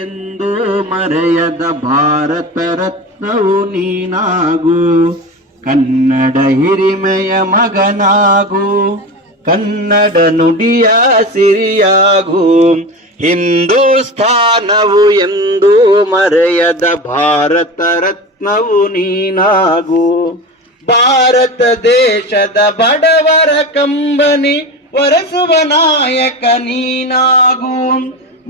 ಎಂದು ಮರೆಯದ ಭಾರತ ರತ್ನವು ನೀನಾಗು, ಕನ್ನಡ ಹಿರಿಮೆಯ ಮಗನಾಗು, ಕನ್ನಡ ನುಡಿಯ ಸಿರಿಯಾಗು. ಹಿಂದೂಸ್ಥಾನವು ಎಂದು ಮರೆಯದ ಭಾರತ ರತ್ನವು ನೀನಾಗು, ಭಾರತ ದೇಶದ ಬಡವರ ಕಂಬನಿ ಒರೆಸುವ ನಾಯಕ ನೀನಾಗು,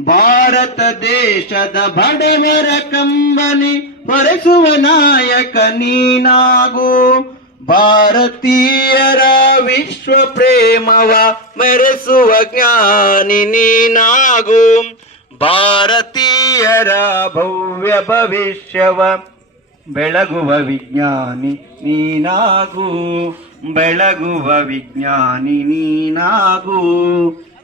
ಭಾರತ ದೇಶದ ಬಡವರ ಕಂಬನಿ ಒರೆಸುವ ನಾಯಕ ನೀನಾಗು. ಭಾರತೀಯರ ವಿಶ್ವ ಪ್ರೇಮವ ಮೆರೆಸುವ ಜ್ಞಾನಿ ನೀನಾಗು, ಭಾರತೀಯರ ಭವ್ಯ ಭವಿಷ್ಯವ ಬೆಳಗುವ ವಿಜ್ಞಾನಿ ನೀನಾಗು, ಬೆಳಗುವ ವಿಜ್ಞಾನಿ ನೀನಾಗು.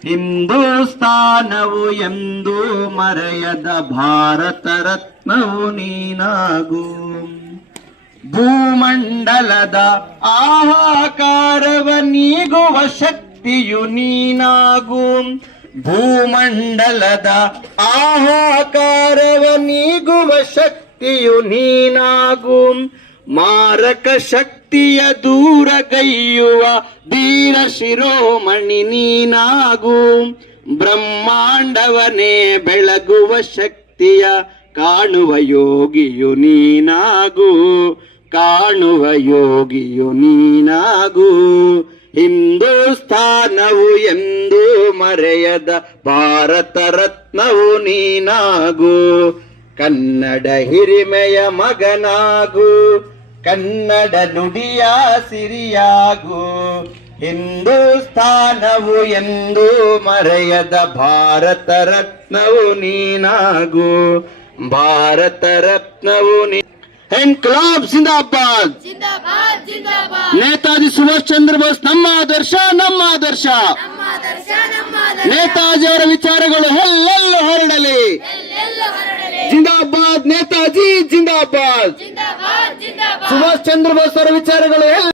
ಹಿಂದೂಸ್ಥಾನವು ಎಂದು ಮರೆಯದ ಭಾರತ ರತ್ನವು ನೀನಾಗು, ಭೂಮಂಡಲದ ಆಹಾಕಾರವ ನೀಗುವ ಶಕ್ತಿಯು ನೀನಾಗು, ಭೂಮಂಡಲದ ಆಹಾಕಾರವ ನೀಗುವ ಶಕ್ತಿಯು ನೀನಾಗು. ಮಾರಕ ಶಕ್ತಿಯ ದೂರಗೈಯುವ ಧೀರ ಶಿರೋಮಣಿ ನೀನಾಗು, ಬ್ರಹ್ಮಾಂಡವನೇ ಬೆಳಗುವ ಶಕ್ತಿಯ ಕಾಣುವ ಯೋಗಿಯು ನೀನಾಗು, ಕಾಣುವ ಯೋಗಿಯು ನೀನಾಗು. ಹಿಂದೂಸ್ಥಾನವು ಎಂದು ಮರೆಯದ ಭಾರತ ರತ್ನವು ನೀನಾಗು, ಕನ್ನಡ ಹಿರಿಮೆಯ ಮಗನಾಗು, ಕನ್ನಡ ನುಡಿಯ ಸಿರಿಯಾಗು. ಹಿಂದೂಸ್ಥಾನವು ಎಂದು ಮರೆಯದ ಭಾರತ ರತ್ನವು ನೀನಾಗು, ಭಾರತ ರತ್ನವು ನೀ. ಇನ್ಕ್ಲಾಬ್ ಜಿಂದಾಬಾದ್, ನೇತಾಜಿ ಸುಭಾಷ್ ಚಂದ್ರ ಬೋಸ್ ನಮ್ಮ ಆದರ್ಶ, ನಮ್ಮ ಆದರ್ಶ. ನೇತಾಜಿಯವರ ವಿಚಾರಗಳು ಎಲ್ಲೆಲ್ಲೂ ಹರಡಲಿ. ಜಿಂದಾಬಾದ್ ನೇತಾಜಿ, ಜಿಂದಾಬಾದ್. ಸುಭಾಷ್ ಚಂದ್ರ ಬೋಸ್ ಅವರ ವಿಚಾರಗಳು